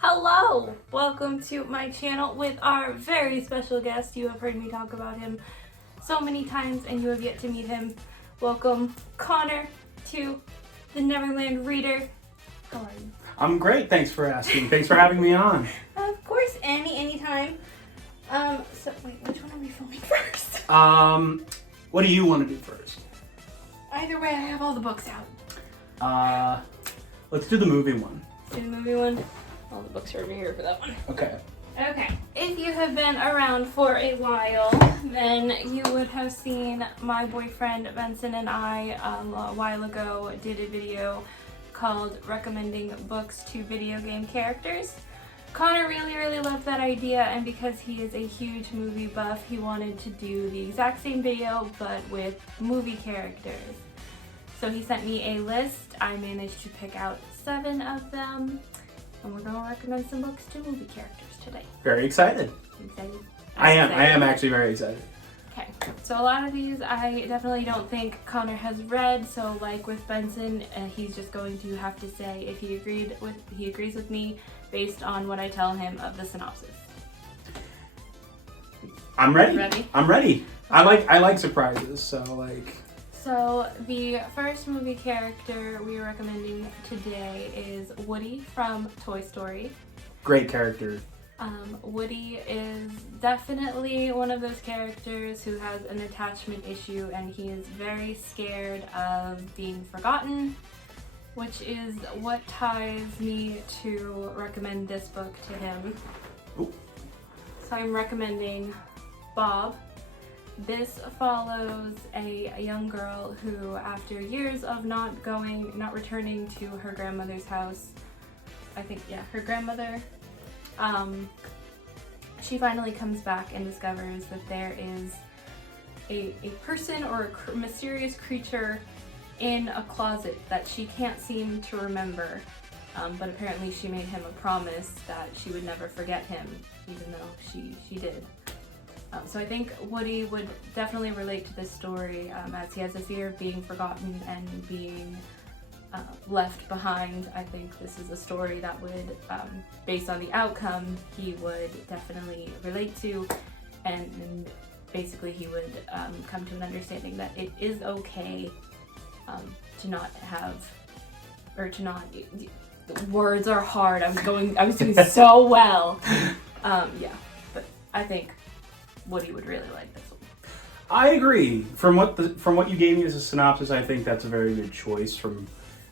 Hello! Welcome to my channel with our very special guest. You have heard me talk about him so many times and you have yet to meet him. Welcome, Connor, to the Neverland Reader. How are you? I'm great, thanks for asking. Thanks for having me on. Of course, anytime. So wait, which one are we filming first? What do you want to do first? Either way, I have all the books out. Let's do the movie one. Do the movie one? All the books are over here for that one. Okay. Okay, if you have been around for a while, then you would have seen my boyfriend Benson and I a while ago did a video called Recommending Books to Video Game Characters. Connor really loved that idea, and because he is a huge movie buff, he wanted to do the exact same video but with movie characters. So he sent me a list. I managed to pick out 7 of them. And we're going to recommend some books to movie characters today. Very excited. Excited? I am actually very excited. Okay, so a lot of these I definitely don't think Connor has read, so like with Benson, he's just going to have to say if he agrees with me based on what I tell him of the synopsis. I'm ready. Ready? I'm ready. I like surprises, so like. So the first movie character we are recommending today is Woody from Toy Story. Great character. Woody is definitely one of those characters who has an attachment issue, and he is very scared of being forgotten, which is what ties me to recommend this book to him. Ooh. So I'm recommending Bob. This follows a young girl who, after years of not returning to her grandmother's house, her grandmother, she finally comes back and discovers that there is a person or a mysterious creature in a closet that she can't seem to remember, but apparently she made him a promise that she would never forget him, even though she did. So I think Woody would definitely relate to this story, as he has a fear of being forgotten and being left behind. I think this is a story that would, based on the outcome, he would definitely relate to, and basically he would come to an understanding that it is okay to not have, or to not, words are hard, I was doing so well. Yeah, but I think Woody would really like this one. I agree. From what you gave me as a synopsis, I think that's a very good choice from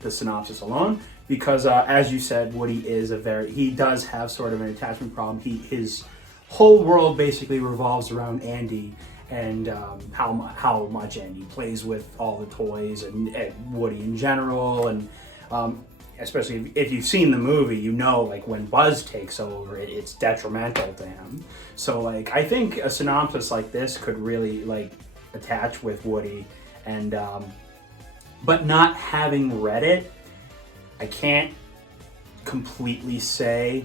the synopsis alone, because as you said, Woody is he does have sort of an attachment problem. His whole world basically revolves around Andy and how much Andy plays with all the toys and Woody in general, and especially if you've seen the movie, you know, like when Buzz takes over, it's detrimental to him. So like, I think a synopsis like this could really like attach with Woody, and but not having read it, I can't completely say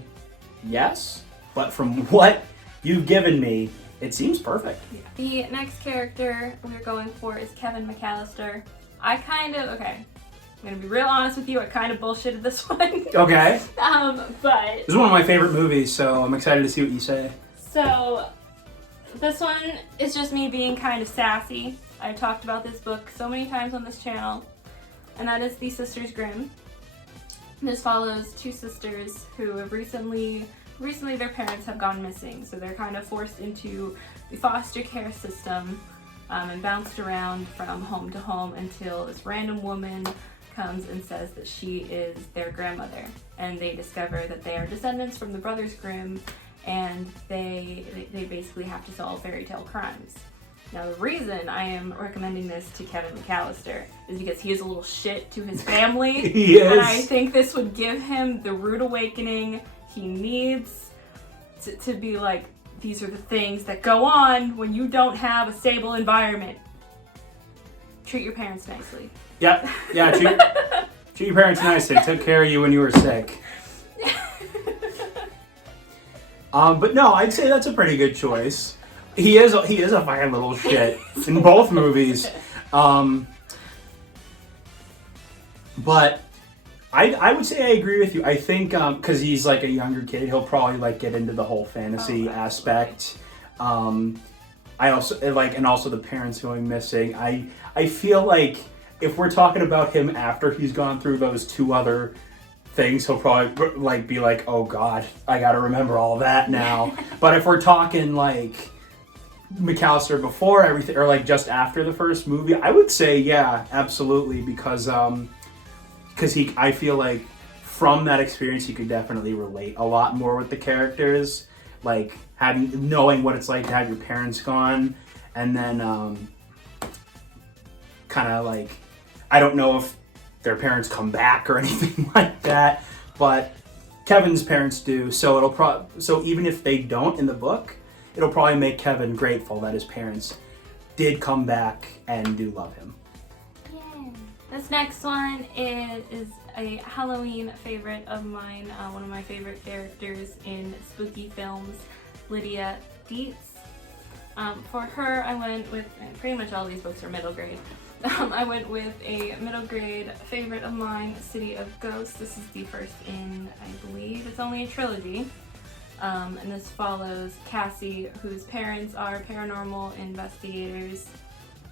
yes, but from what you've given me, it seems perfect. The next character we're going for is Kevin McAllister. I'm gonna be real honest with you, I kind of bullshitted this one. Okay. But this is one of my favorite movies, so I'm excited to see what you say. So this one is just me being kind of sassy. I've talked about this book so many times on this channel, and that is The Sisters Grimm. This follows 2 sisters who have recently their parents have gone missing, so they're kind of forced into the foster care system and bounced around from home to home until this random woman comes and says that she is their grandmother, and they discover that they are descendants from the Brothers Grimm, and they basically have to solve fairy tale crimes. Now the reason I am recommending this to Kevin McAllister is because he is a little shit to his family. He is. And I think this would give him the rude awakening he needs to be like, these are the things that go on when you don't have a stable environment. Treat your parents nicely. Yeah, treat your parents nicely. Took care of you when you were sick. But no, I'd say that's a pretty good choice. He is a fucking little shit in both movies. But I would say I agree with you. I think because he's like a younger kid, he'll probably like get into the whole fantasy aspect. I also like, and also the parents going missing. I feel like if we're talking about him after he's gone through those two other things, he'll probably like be like, oh god, I gotta remember all that now. But if we're talking like McAllister before everything, or like just after the first movie, I would say yeah, absolutely, because I feel like from that experience he could definitely relate a lot more with the characters, like knowing what it's like to have your parents gone, and then kind of like, I don't know if their parents come back or anything like that, but Kevin's parents do, so so even if they don't in the book, it'll probably make Kevin grateful that his parents did come back and do love him. Yay. This next one is a Halloween favorite of mine, one of my favorite characters in spooky films, Lydia Dietz. For her, I went with, pretty much all these books are middle grade. I went with a middle grade favorite of mine, City of Ghosts. This is the first in, I believe, it's only a trilogy. And this follows Cassie, whose parents are paranormal investigators,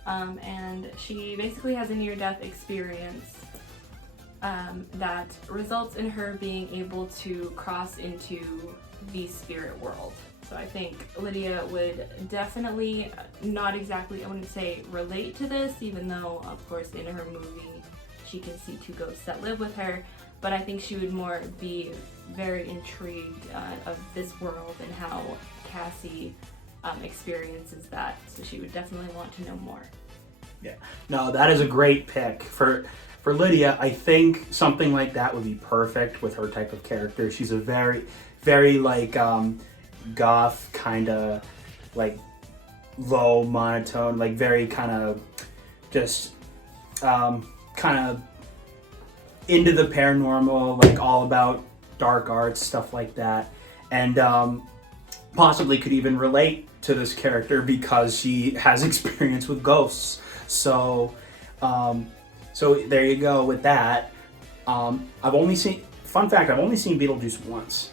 and she basically has a near-death experience that results in her being able to cross into the spirit world. So I think Lydia would definitely, not exactly, I wouldn't say relate to this, even though, of course, in her movie she can see two ghosts that live with her, but I think she would more be very intrigued of this world and how Cassie experiences that, so she would definitely want to know more. Yeah, no, that is a great pick. For Lydia, I think something like that would be perfect with her type of character. She's a very, very like goth, kind of like low monotone, like very kind of just kind of into the paranormal, like all about dark arts, stuff like that, and possibly could even relate to this character because she has experience with ghosts. So there you go with that. I've only seen Beetlejuice once.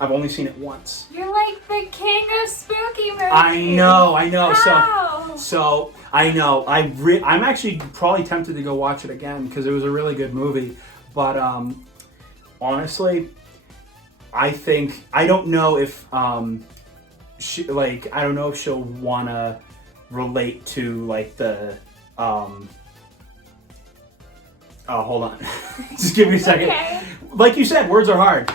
I've only seen it once. You're like the king of spooky movies. I know. How? So I know. I'm actually probably tempted to go watch it again because it was a really good movie. But honestly, I don't know if she'll wanna relate to like the oh, hold on. Just give me a second. Okay. Like you said, words are hard.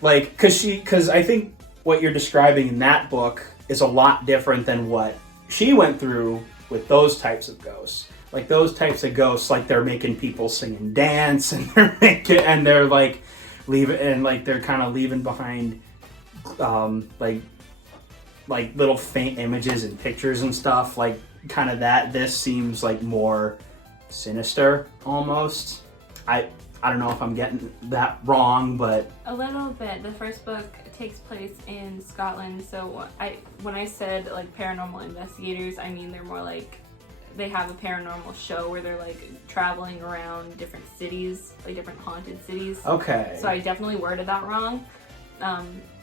Because I think what you're describing in that book is a lot different than what she went through with those types of ghosts. Like those types of ghosts, like they're making people sing and dance, and they're like leaving, and like they're kind of leaving behind, like little faint images and pictures and stuff. Like kind of that. This seems like more sinister almost. I don't know if I'm getting that wrong, but a little bit. The first book takes place in Scotland, so when I said like paranormal investigators, I mean they're more like they have a paranormal show where they're like traveling around different cities, like different haunted cities. Okay. So I definitely worded that wrong.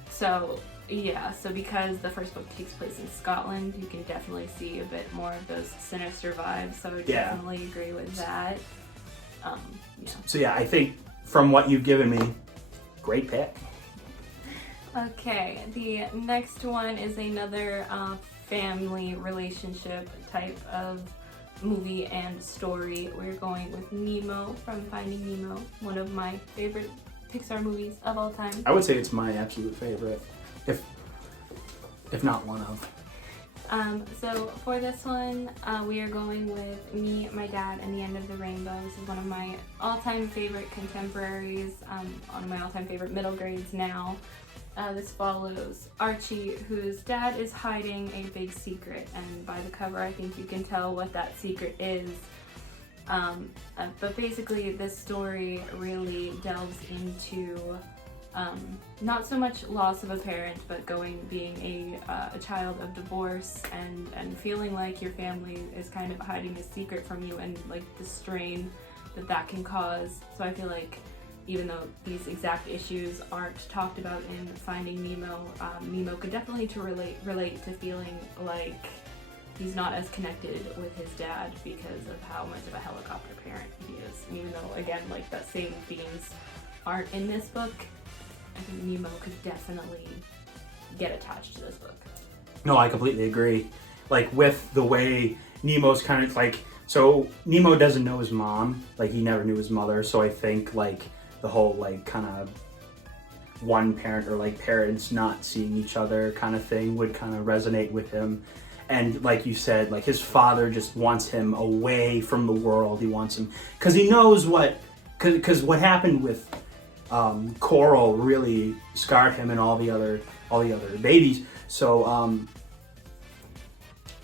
So because the first book takes place in Scotland, you can definitely see a bit more of those sinister vibes. So I definitely agree with that. So yeah, I think from what you've given me, great pick. Okay, the next one is another family relationship type of movie and story. We're going with Nemo from Finding Nemo, one of my favorite Pixar movies of all time. I would say it's my absolute favorite, if not one of. So for this one, we are going with Me, My Dad, and the End of the Rainbow. This is one of my all-time favorite contemporaries, one of my all-time favorite middle grades now. This follows Archie, whose dad is hiding a big secret, and by the cover I think you can tell what that secret is. But basically this story really delves into not so much loss of a parent, but being a child of divorce and feeling like your family is kind of hiding a secret from you, and like the strain that can cause. So I feel like even though these exact issues aren't talked about in Finding Nemo, Nemo could definitely relate to feeling like he's not as connected with his dad because of how much of a helicopter parent he is. And even though, again, like that same themes aren't in this book, I think Nemo could definitely get attached to this book. No, I completely agree. Like with the way Nemo's kind of like, so Nemo doesn't know his mom, like he never knew his mother, so I think like the whole like kind of one parent or like parents not seeing each other kind of thing would kind of resonate with him. And like you said, like his father just wants him away from the world. He wants him because he knows because what happened with Coral really scarred him and all the other babies. So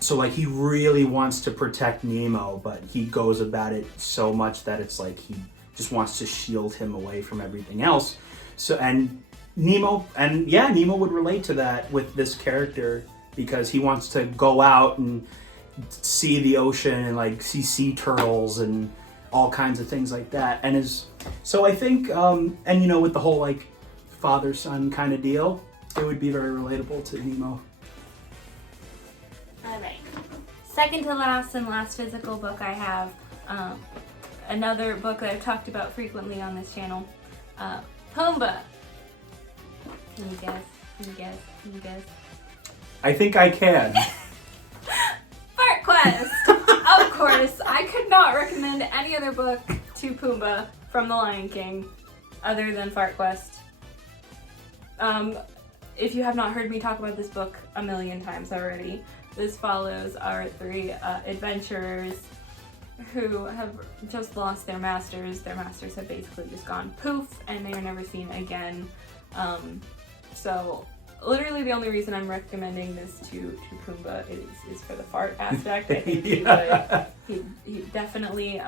so like he really wants to protect Nemo, but he goes about it so much that it's like he just wants to shield him away from everything else. So Nemo would relate to that with this character because he wants to go out and see the ocean and like see sea turtles and all kinds of things like that. So I think and you know, with the whole like father-son kind of deal, it would be very relatable to Nemo. All right. Second to last and last physical book I have, another book that I've talked about frequently on this channel, Pumbaa. Can you guess? Can you guess? Can you guess? I think I can. Fart Quest! Of course, I could not recommend any other book to Pumbaa from The Lion King other than Fart Quest. If you have not heard me talk about this book a million times already, this follows our three adventurers who have just lost their masters. Their masters have basically just gone poof and they are never seen again. So literally the only reason I'm recommending this to Pumbaa is for the fart aspect. I think he definitely,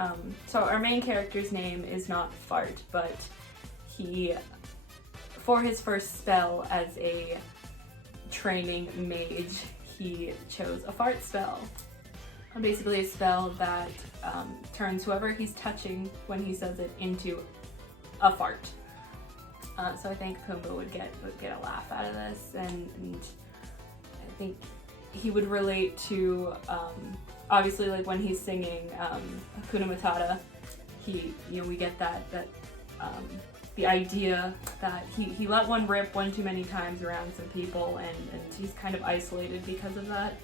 so our main character's name is not Fart, but he, for his first spell as a training mage, he chose a fart spell. Basically a spell that turns whoever he's touching when he says it into a fart. So I think Pumbaa would get a laugh out of this, and I think he would relate to obviously like when he's singing Hakuna Matata, we get that the idea that he let one rip one too many times around some people, and he's kind of isolated because of that.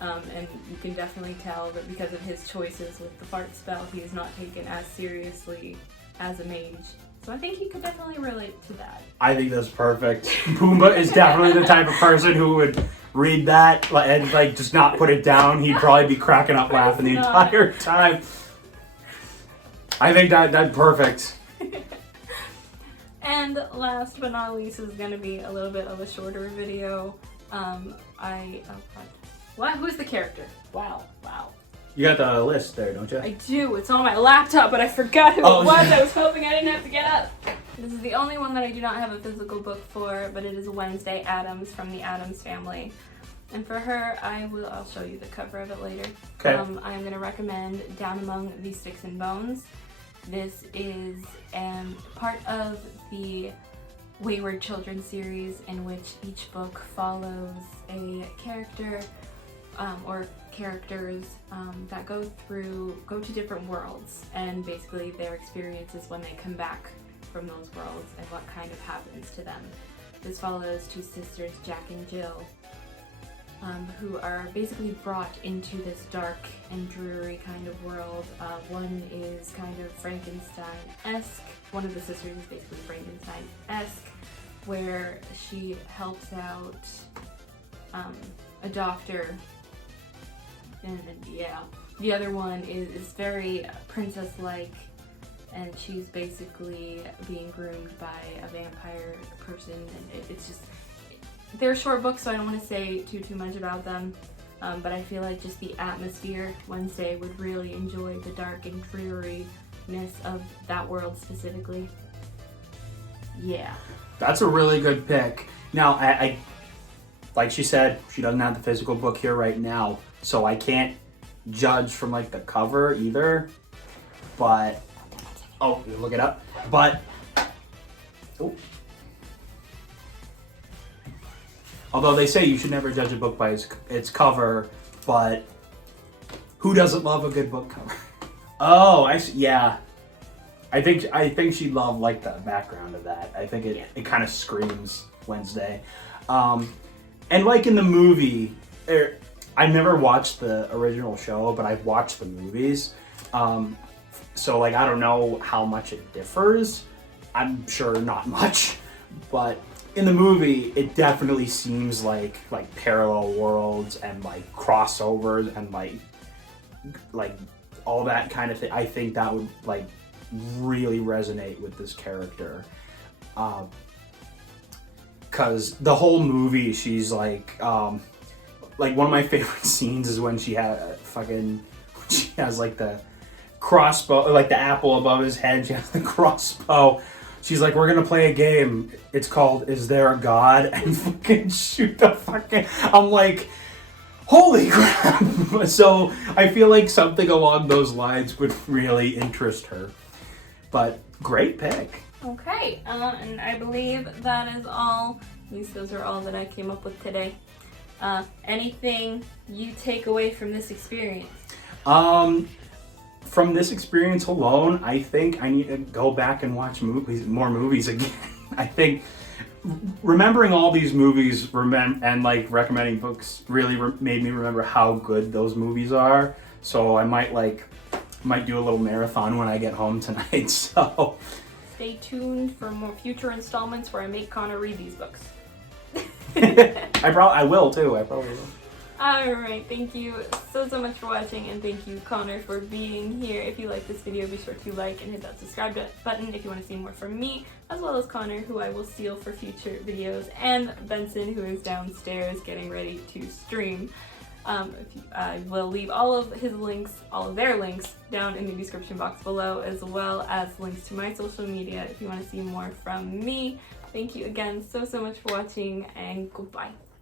And you can definitely tell that because of his choices with the fart spell, he is not taken as seriously as a mage. So I think he could definitely relate to that. I think that's perfect. Pumbaa is definitely the type of person who would read that and like just not put it down. He'd probably be cracking up laughing the entire time. I think that's perfect. And last but not least is going to be a little bit of a shorter video. Who's the character? Wow. You got the list there, don't you? I do. It's on my laptop, but I forgot who it was. I was hoping I didn't have to get up. This is the only one that I do not have a physical book for, but it is Wednesday Addams from the Addams family. And for her, I'll show you the cover of it later. Okay. I'm going to recommend Down Among the Sticks and Bones. This is part of the Wayward Children series, in which each book follows a character or characters that go to different worlds, and basically their experiences when they come back from those worlds and what kind of happens to them. This follows two sisters, Jack and Jill, who are basically brought into this dark and dreary kind of world. One is kind of Frankenstein-esque. One of the sisters is basically Frankenstein-esque, where she helps out a doctor. And yeah, the other one is very princess-like, and she's basically being groomed by a vampire person, and it's just, they're short books, so I don't want to say too much about them, but I feel like just the atmosphere, Wednesday would really enjoy the dark and dreariness of that world specifically. Yeah. That's a really good pick. Now, I like she said, she doesn't have the physical book here right now, so I can't judge from like the cover either. but look it up. But although they say you should never judge a book by its cover, but who doesn't love a good book cover? Oh, I see. Yeah. I think she'd love like the background of that. I think it kind of screams Wednesday. And like in the movie, I never watched the original show, but I've watched the movies. So like I don't know how much it differs. I'm sure not much, but in the movie it definitely seems like parallel worlds and like crossovers and like all that kind of thing. I think that would like really resonate with this character. Cause the whole movie, she's like one of my favorite scenes is when she has like the crossbow, like the apple above his head. She has the crossbow. She's like, we're gonna play a game. It's called Is There a God? And fucking shoot the fucking. I'm like, holy crap. So I feel like something along those lines would really interest her. But great pick. Okay, and I believe that is all. At least those are all that I came up with today. Anything you take away from this experience? From this experience alone, I think I need to go back and watch more movies again. I think remembering all these movies and like recommending books really made me remember how good those movies are. So I might do a little marathon when I get home tonight. So stay tuned for more future installments where I make Connor read these books. I will too. I probably will. Alright, thank you so much for watching, and thank you Connor for being here. If you like this video, be sure to like and hit that subscribe button if you want to see more from me, as well as Connor, who I will steal for future videos, and Benson, who is downstairs getting ready to stream. I will leave all of their links down in the description box below, as well as links to my social media if you want to see more from me. Thank you again so much for watching, and goodbye.